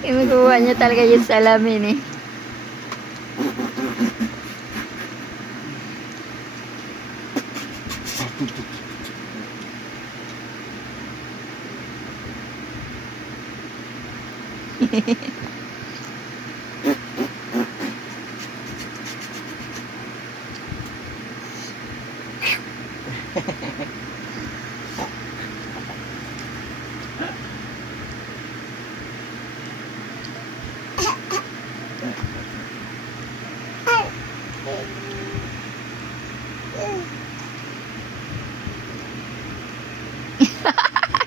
Kinukuha niya talaga yung salamin eh.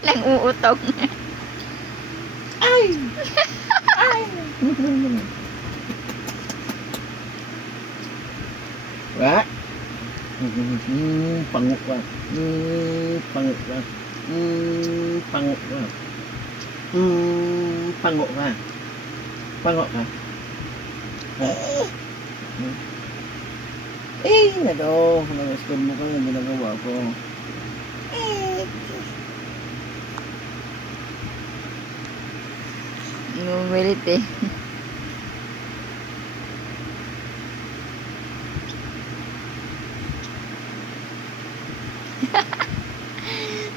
Nang uutong. Ay! Ay! Wa? Pango ka. Pango ka. Pango ka. Pango ka. Pango ka. Eh, nado. Nag-school mo ka yung ginagawa ko. Ngumilit eh.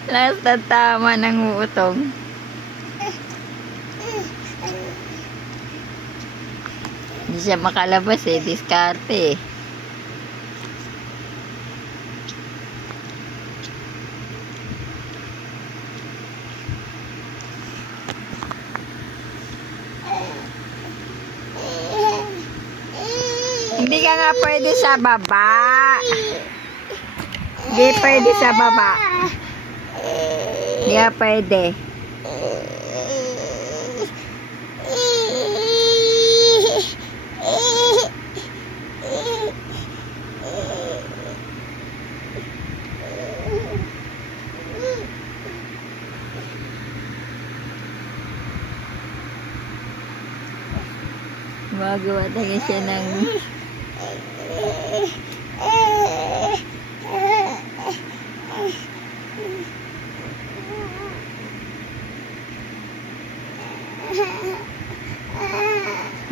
Last na tama ng uutong. Hindi siya makalabas eh. Diskarte eh. Hindi ka nga pwede sa baba. Hindi pwede sa baba. Hindi ka pwede. Magawa talaga siya ng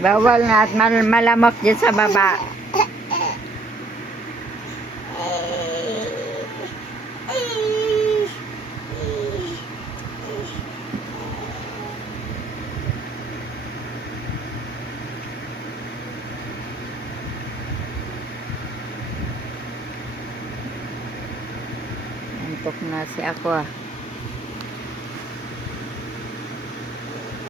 bawal nga at malamok dyan sa baba. Antok na si ako ah.